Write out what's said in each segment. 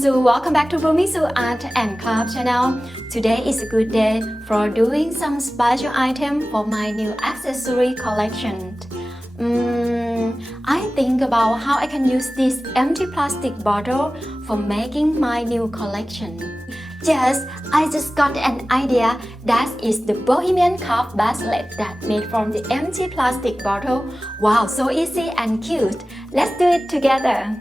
Su. Welcome back to Su Art and Craft channel. Today is a good day for doing some special item for my new accessory collection. I think about how I can use this empty plastic bottle for making my new collection. Yes, I just got an idea. That is the Bohemian carved bracelet that made from the empty plastic bottle. Wow, so easy and cute. Let's do it together.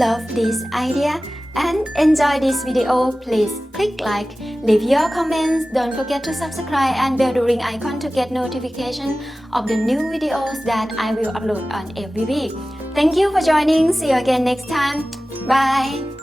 Love this idea and enjoy this video, please click like, leave your comments, don't forget to subscribe and bell the ring icon to get notification of the new videos that I will upload on every week. Thank you for joining. See you again next time. Bye.